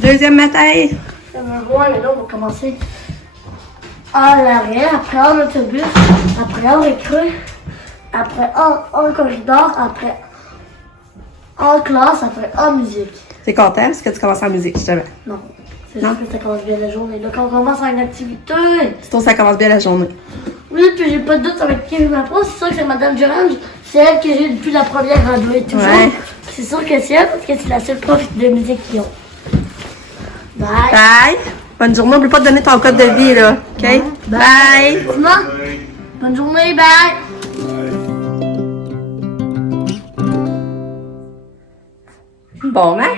Deuxième matin. Ça va voir, mais là, on va commencer à l'arrière, après en autobus, après en récré, après en corridor, après en classe, après en musique. T'es content parce que tu commences en musique, justement? Non, c'est sûr que ça commence bien la journée. Là, quand on commence à une activité. Tu trouves que ça commence bien la journée? Oui, puis j'ai pas de doute avec qui je m'approche. C'est sûr que c'est Madame Durand. C'est elle que j'ai depuis la première randonnée toujours. Ouais. C'est sûr que c'est elle parce que c'est la seule prof de musique qu'ils ont. Bye. Bye. Bonne journée. N'oublie pas de donner ton code de vie, là. OK? Ouais. Bye. Maman, bonne journée, bye. Bon matin.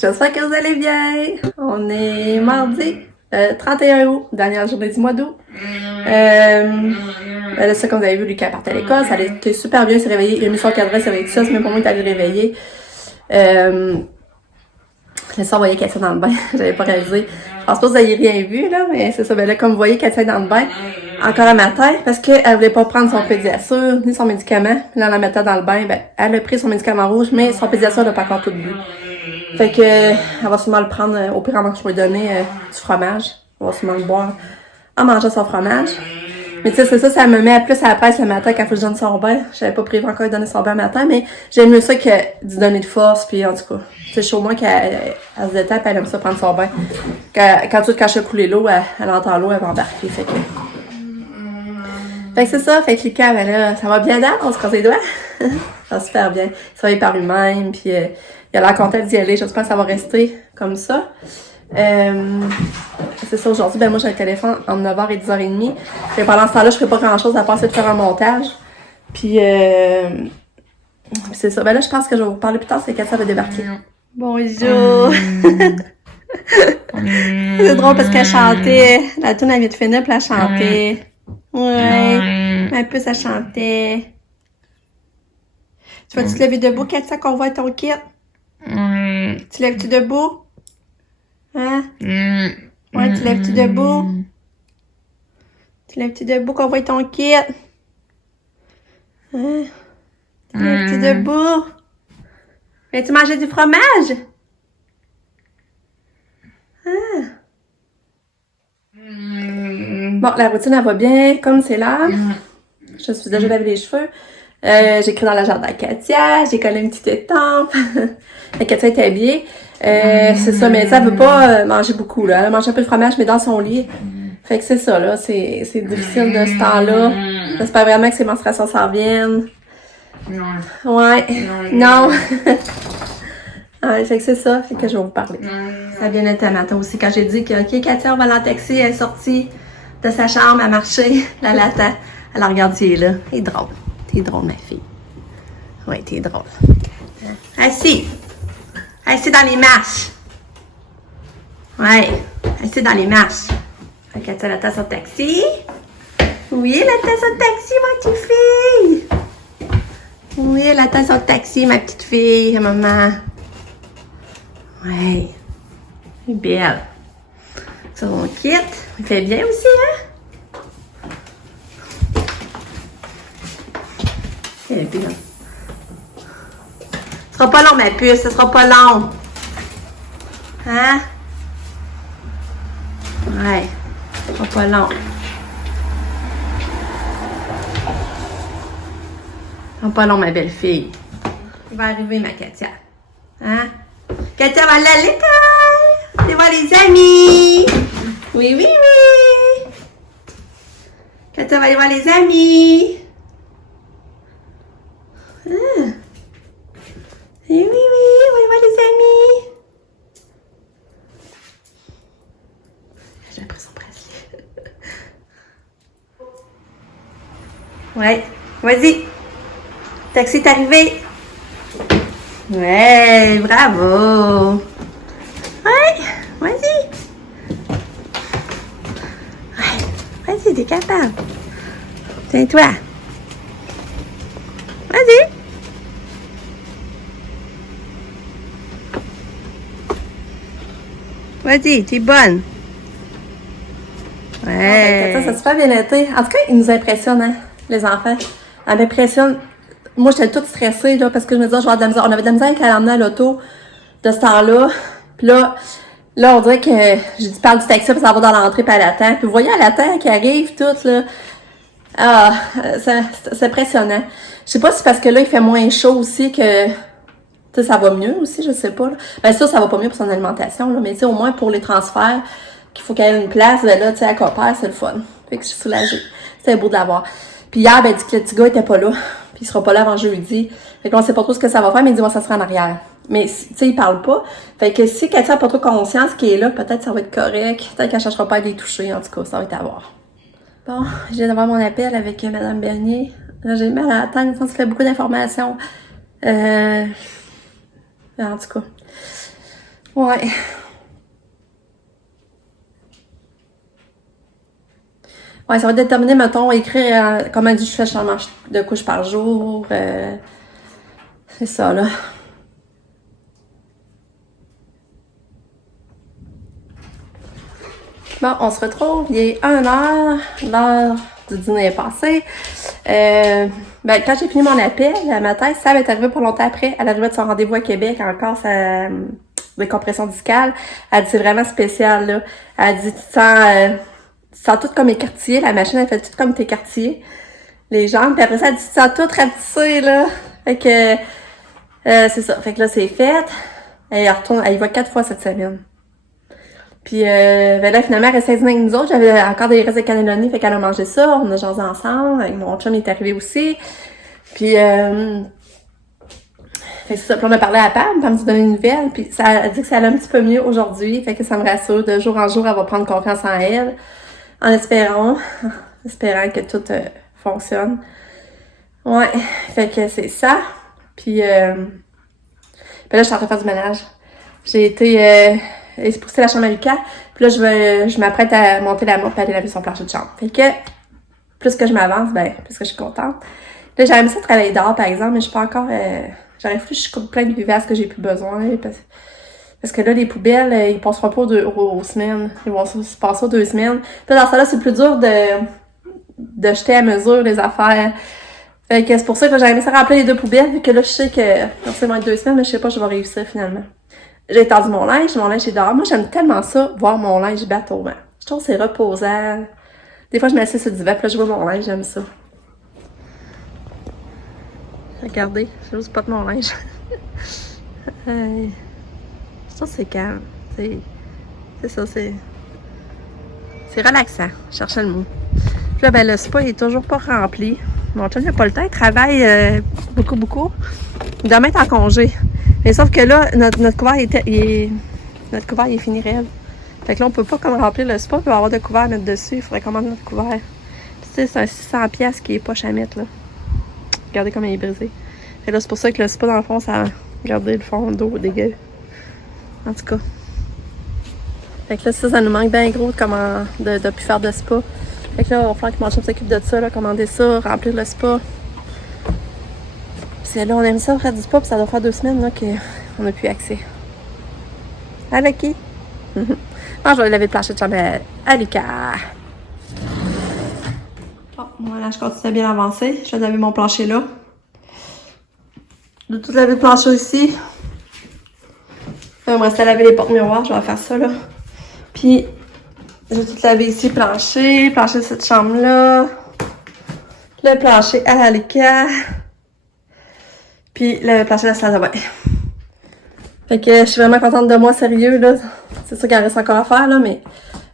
J'espère que vous allez bien. On est mardi 31 août, dernière journée du mois d'août. Là, ça, comme vous avez vu, Lucas partait à l'école. Ça allait été super bien, il s'est réveillé. Il a mis son cadran, il s'est réveillé tout ça. C'est même pour moi qu'il allait réveiller. Là, ça, on voyait Katia dans le bain. J'avais pas réalisé. Je pense pas que vous avez rien vu, là, mais c'est ça. Ben là, comme vous voyez, Katia est dans le bain, encore un matin, parce qu'elle voulait pas prendre son pédiassure, ni son médicament. Là, en la mettant dans le bain, ben, elle a pris son médicament rouge, mais son pédiassure n'a pas encore tout bu. Fait que, elle va sûrement le prendre, au pire, avant que je lui donner du fromage. Elle va sûrement le boire en mangeant son fromage. Mais tu sais, c'est ça, ça me met plus à la presse le matin quand il faut que je donne son bain. J'avais pas prévu encore de donner son bain le matin, mais j'aime mieux ça que d'y donner de force, puis en tout cas. C'est chaud au moins qu'elle se détape, elle aime ça prendre son bain. Quand je fais couler l'eau, elle entend l'eau, elle va embarquer. Fait que c'est ça, fait que Lucas, ben là, ça va bien là, on se croise les doigts. Ça va super bien. Il travaille par lui-même, puis il a l'air content d'y aller. J'espère que ça va rester comme ça. C'est ça, aujourd'hui, ben moi j'ai le téléphone entre 9h et 10h30. Et pendant ce temps-là, je ferai pas grand-chose à part de faire un montage. Puis c'est ça. Ben là, je pense que je vais vous parler plus tard, c'est quand ça va débarquer. Bonjour! C'est drôle parce qu'elle chantait. La tune elle vient de finir, puis elle chantait. Ouais. Un peu, ça chantait. Tu vas-tu te lever debout, Katia, qu'on voit ton kit? Tu lèves-tu debout? Hein? Ouais, tu lèves-tu debout? Tu lèves-tu debout qu'on voit ton kit? Hein? Tu lèves-tu debout? Viens-tu manger du fromage? Hein? Bon, la routine, elle va bien, comme c'est l'heure. Je suis déjà lavé les cheveux. J'ai écrit dans l'agenda à Katia, j'ai collé une petite étampe. Katia est habillée. C'est ça, mais ça, elle veut pas manger beaucoup, là. Elle mange un peu de fromage, mais dans son lit. Fait que c'est ça, là. C'est difficile de ce temps-là. J'espère vraiment que ses menstruations s'en reviennent. Ouais. Non. Ouais, fait que c'est ça. Fait que je vais vous parler. Ça vient d'être un matin aussi. Quand j'ai dit que, OK, Katia, on va l'en taxi, elle est sortie de sa chambre à marcher. La l'attend. Elle la regarde, elle est là. T'es drôle. T'es drôle, ma fille. Ouais, t'es drôle. Assis. Assis dans les marches. Ouais. Assis dans les marches. Ok, tu attends son taxi. Oui, elle attend son taxi, ma petite fille. Oui, elle attend son taxi, ma petite fille, maman. Ouais. Elle est belle. Son kit. Elle fait bien aussi, hein? Elle est bien. Ce sera pas long, ma puce. Ce sera pas long. Hein? Ouais. Ce sera pas long. Ce sera pas long, ma belle fille. Il va arriver, ma Katia. Hein? Katia va aller à l'école. Allez voir les amis. Oui, oui, oui. Katia va aller voir les amis. Ah. Et oui, oui, on va aller voir les amis. J'ai pris son bracelet. Ouais, vas-y. Taxi est arrivé. Ouais, bravo! Ouais, vas-y! Ouais, vas-y, t'es capable! Tiens-toi! Vas-y! Vas-y, t'es bonne! Ouais! Ça se fait bien été. En tout cas, ils nous impressionnent, hein, les enfants. Elle m'impressionne. Moi, j'étais toute stressée, là, parce que je me disais, je vais avoir de la misère. On avait de la misère avec l'emmener à l'auto de ce temps-là. Puis là, on dirait que j'ai dit, parle du taxi, puis ça va dans l'entrée, puis elle attend. Puis vous voyez, elle attend, qui arrive, tout, là. Ah, c'est impressionnant. Je sais pas si c'est parce que là, il fait moins chaud aussi que, tu sais, ça va mieux aussi, je sais pas, là. Ben ça va pas mieux pour son alimentation, là. Mais tu sais, au moins pour les transferts, qu'il faut qu'elle ait une place, ben là, tu sais, à coopère, c'est le fun. Fait que je suis soulagée. C'était beau de l'avoir. Puis hier, ben, dit que le petit gars était pas là. Puis il sera pas là avant jeudi. Fait qu'on sait pas trop ce que ça va faire, mais il dit, ouais, ça sera en arrière. Mais, tu sais, il parle pas. Fait que si Katia a pas trop conscience qu'il est là, peut-être ça va être correct. Peut-être qu'elle cherchera pas à les toucher. En tout cas, ça va être à voir. Bon, je viens d'avoir mon appel avec Madame Bernier. Là, j'ai mal à la tête, ça fait beaucoup d'informations. En tout cas. Ouais. Ouais, ça va déterminer, mettons, écrire comment je fais changement de couche par jour. C'est ça, là. Bon, on se retrouve. Il est 1h, l'heure du dîner est passée. Ben, quand j'ai fini mon appel, le matin, Sam est arrivée pas longtemps après. Elle arrivait de son rendez-vous à Québec, encore sa décompression discale. Elle dit, c'est vraiment spécial, là. Elle dit, tu sens tout comme écartillé. La machine, elle fait tout comme t'écartiller. Les jambes. Puis après ça, elle dit, tu sens tout rapetissé, là. Fait que, c'est ça. Fait que là, c'est fait. Elle retourne, elle y va 4 fois cette semaine. Puis ben là, finalement, elle restait à dîner avec nous autres. J'avais encore des restes de cannelloni, fait qu'elle a mangé ça. On a jasé ensemble. Mon chum est arrivé aussi. Puis, fait que c'est ça. Puis on a parlé à Pam, Pam nous donner une nouvelle. Puis ça a dit que ça allait un petit peu mieux aujourd'hui. Fait que ça me rassure. De jour en jour, elle va prendre confiance en elle. En espérant que tout fonctionne. Ouais. Fait que c'est ça. Puis, ben là, je suis en train de faire du ménage. J'ai été... et c'est pour ça la chambre à Lucas. Puis là, je m'apprête à monter la mop et aller laver son plancher de chambre. Fait que, plus que je m'avance, ben, plus que je suis contente. Là, j'aurais aimé ça travailler dehors, par exemple, mais je suis pas encore, j'aurais voulu que je coupe plein de vivaces que j'ai plus besoin. Parce que là, les poubelles, ils passeront pas aux semaines. Ils vont se passer aux 2 semaines. Puis là, dans ça là, c'est plus dur de jeter à mesure les affaires. Fait que c'est pour ça que j'aurais aimé ça remplir les 2 poubelles, vu que là, je sais que, forcément, 2 semaines, mais je sais pas, je vais réussir finalement. J'ai étendu mon linge est dehors. Moi, j'aime tellement ça, voir mon linge battre au vent. Je trouve que c'est reposant. Des fois, je m'assieds sur le divan, puis là, je vois mon linge, j'aime ça. Regardez, je n'ose pas de mon linge. Je trouve que c'est calme. C'est ça, c'est relaxant. Je cherchais le mot. Puis là, ben, le spa est toujours pas rempli. Mon chum n'a pas le temps, il travaille beaucoup. Demain, est en congé. Mais sauf que là, notre couvert notre couvert il est fini raide. Fait que là, on peut pas comme remplir le spa, puis avoir de couvert à mettre dessus. Il faudrait commander notre couvert. Puis tu sais, c'est un 600$ qui est pas à mettre, là. Regardez comme il est brisé. Fait là, c'est pour ça que le spa, dans le fond, ça a gardé le fond d'eau dégueu. En tout cas. Fait que là, ça nous manque bien gros de plus faire de spa. Fait que là, il va falloir que mon chum s'occupe de ça, là, commander ça, remplir le spa. Puis là, on aime ça faire du spa, puis ça doit faire 2 semaines là, qu'on n'a plus accès. À Lucky. Bon, je vais aller laver le plancher de chambre à Lucas. Bon, voilà, je continue à bien avancer. Je vais laver mon plancher là. Je vais tout laver le plancher ici. Il me reste à laver les portes miroirs, je vais faire ça là. Puis, je vais tout laver ici, plancher de cette chambre-là. Le plancher à Lucas. Puis le plancher de la salle de bain. Fait que je suis vraiment contente de moi, sérieux, là. C'est sûr qu'il en reste encore à faire, là, mais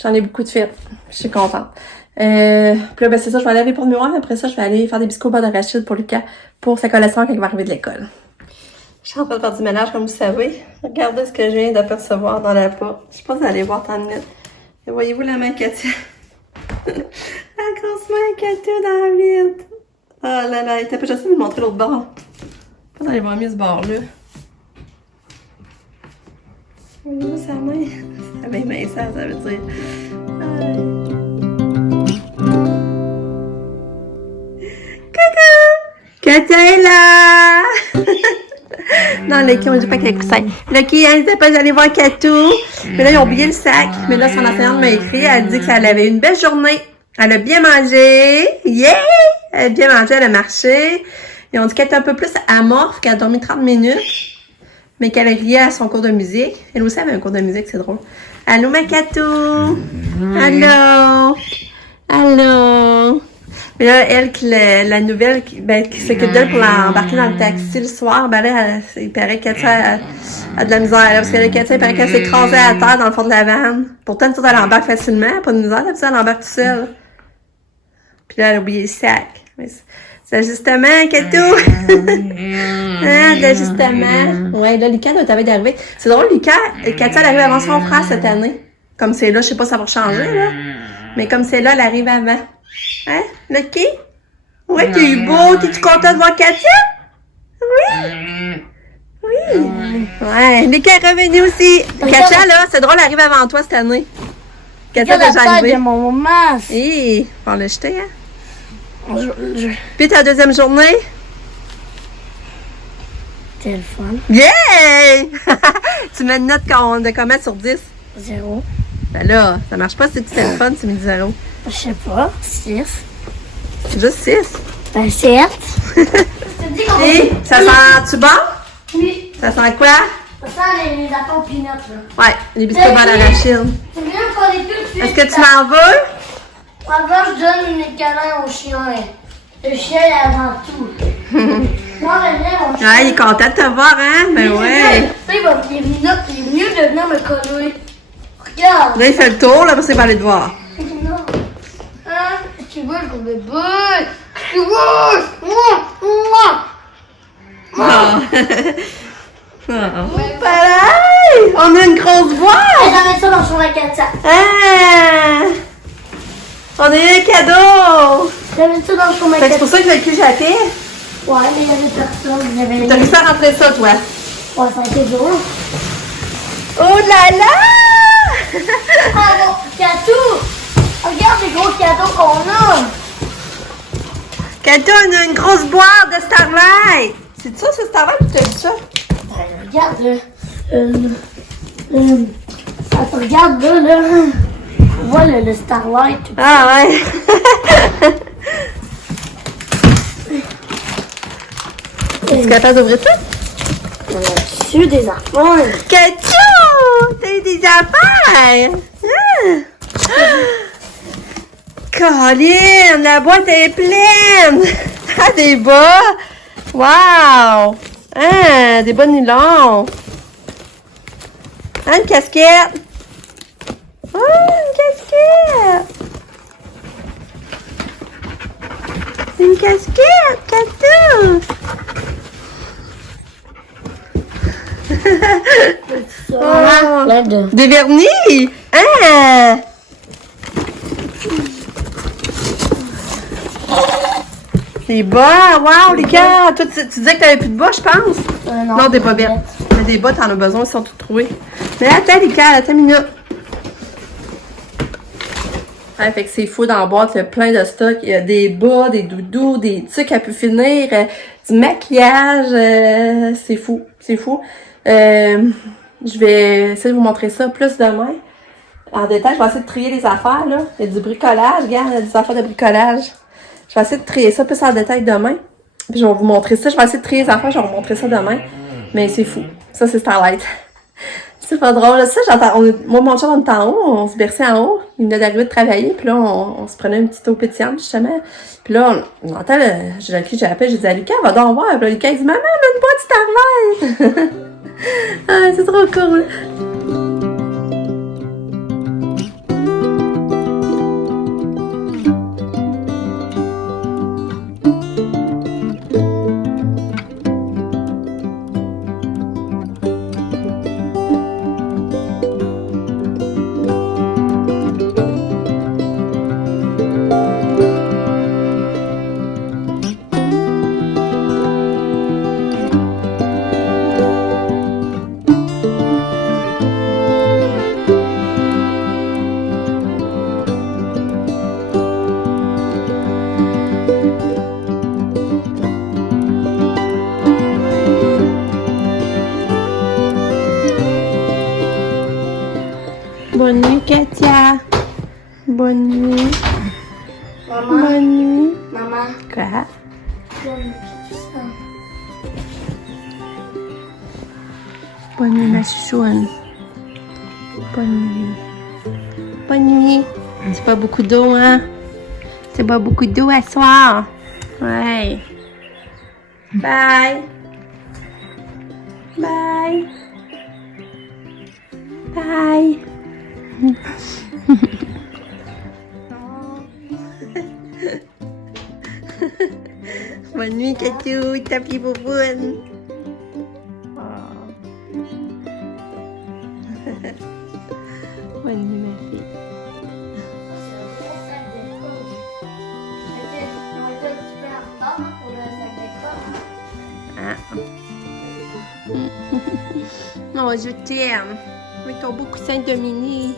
j'en ai beaucoup de fait. Je suis contente. Puis là, ben c'est ça, je vais laver pour le miroir, mais après ça, je vais aller faire des biscuits au beurre d'arachide pour Lucas, pour sa collation quand il va arriver de l'école. Je suis en train de faire du ménage, comme vous savez. Regardez ce que je viens d'apercevoir dans la porte. Je pense que vous allez voir tant de minutes. Et voyez-vous la main Katia? La grosse main Katia dans la vitre. Oh là là, il était pas juste de vous montrer l'autre bord. Je pense que vous allez voir mieux ce bord-là. Regarde sa main. Sa main minceur, ça veut dire. Coucou! Katia est là! Non, Lucky, on dit pas qu'elle est coussin. Lucky, elle disait pas d'aller voir Katou. Mais là, ils ont oublié le sac. Mais là, son enseignante m'a écrit. Elle dit qu'elle avait une belle journée. Elle a bien mangé. Yeah! Elle a bien mangé, elle a marché. Ils ont dit qu'elle était un peu plus amorphe, qu'elle a dormi 30 minutes. Mais qu'elle riait à son cours de musique. Elle aussi avait un cours de musique, c'est drôle. Allô, ma Katou! Allô! Allô! Mais là, elle, la nouvelle qui s'occupe d'elle pour l'embarquer dans le taxi le soir, ben là, il paraît que Katia a de la misère. Là, parce que la Katia, il paraît qu'elle s'est écrasée à terre dans le fond de la vanne. Pourtant, elle embarque facilement, pas de misère, elle embarque tout seule. Puis là, elle a oublié le sac. C'est l'ajustement, Katou! Hein, l'ajustement. Ouais, là, Lucas doit t'avoir d'arriver. C'est drôle, Lucas, Katia, elle arrive avant son frère cette année. Comme c'est là, je sais pas si ça va changer, là. Mais comme c'est là, elle arrive avant. Hein, Lucky? Oui, t'es eu beau. T'es-tu content de voir Katia? Oui? Oui. Ouais, Lucas est revenu aussi. Katia, là, c'est drôle, elle arrive avant toi cette année. Katia est déjà arrivée. de mon masque. Hé, on l'a jeté, hein? Puis ta deuxième journée? Téléphone. Yeah! Tu mets une note de combien sur 10? 0. Ben là, ça marche pas si tu téléphones, tu mets 0. Je sais pas. 6. Juste 6. Ben 7. Et ça sent-tu bon? Oui. Ça sent quoi? Ça sent les apports peanuts, là. Ouais, les biscuits à l'arachide. C'est bien qu'on est tout de suite. Est-ce que tu m'en veux? Avant, je donne mes câlins au chien. Le chien est avant tout. Moi, le mien, mon chien. Ah, il est content de te voir, hein? Ben ouais. Il est venu de venir me coller. Regarde. Là, il fait le tour, là, parce qu'il va aller te voir. Non. Hein? Tu veux le bébé? Tu veux? Moi. Ah. Pareil! On a une grosse boîte! J'avais ça dans son Katia. Ah! On a eu un cadeau! J'avais ça dans son Fait que c'est pour ça que j'ai le jappé. Ouais, mais il y avait personne. T'as réussi à rentrer ça, toi? Ouais, ça a été dur. Oh là là! Ah bon, Katou! Regarde les gros cadeaux qu'on a! Katou, on a une grosse boîte de Starlight! C'est ça, c'est Starlight ou t'as dit ça? Regarde, attends, regarde là. On voit le Starlight. Ah ouais! Es-tu capable d'ouvrir ça? On a reçu des affaires. Katou! T'as eu des affaires! Colline, la boîte est pleine! Ah, des bas! Wow! Ah, des bas nylon! Ah, une casquette! Oh, une casquette! Une casquette, Katou! Oh, plein de... Des vernis! Ah! Des bas! Wow, les gars! Toi, tu disais que t'avais plus de bas, je pense? Non, des bobettes. Mais des bas, t'en as besoin, ils sont tous troués. Mais attends, les gars, attends une minute. Ouais, fait que c'est fou dans la boîte, il y a plein de stocks. Il y a des bas, des doudous, des trucs à pu finir, du maquillage. C'est fou, c'est fou. Je vais essayer de vous montrer ça plus demain. En détail, je vais essayer de trier les affaires, là. Il y a du bricolage, regarde, il y a des affaires de bricolage. Je vais essayer de trier ça plus en détail demain. Puis je vais vous montrer ça. Je vais essayer de trier les affaires, je vais vous montrer ça demain. Mais c'est fou. Ça, c'est Starlight. C'est pas drôle. Ça, j'entends. Moi, mon chum, on était en haut, on se berçait en haut. Il venait d'arriver de travailler, puis là, on se prenait une petite eau pétillante, justement. Puis là, on entend, j'ai appelé, j'ai dit à Lucas, va donc voir. Puis là, Lucas, il dit, maman, on a une boîte Starlight. Ah, c'est trop cool. Bonne nuit, Katia. Bonne nuit. Maman, Bonne nuit. maman, Quoi? j'aime tout ça. Bonne nuit, ma chouchoune. Bonne nuit. Bonne nuit. C'est pas beaucoup d'eau, hein? C'est pas beaucoup d'eau à soir. Ouais. Bye. Bye. Bye. Bonne nuit, Katou, ta petite bouboune. Bonne nuit, ma fille. Ah. Oh, je t'aime. Oui, ton beau coussin Dominique.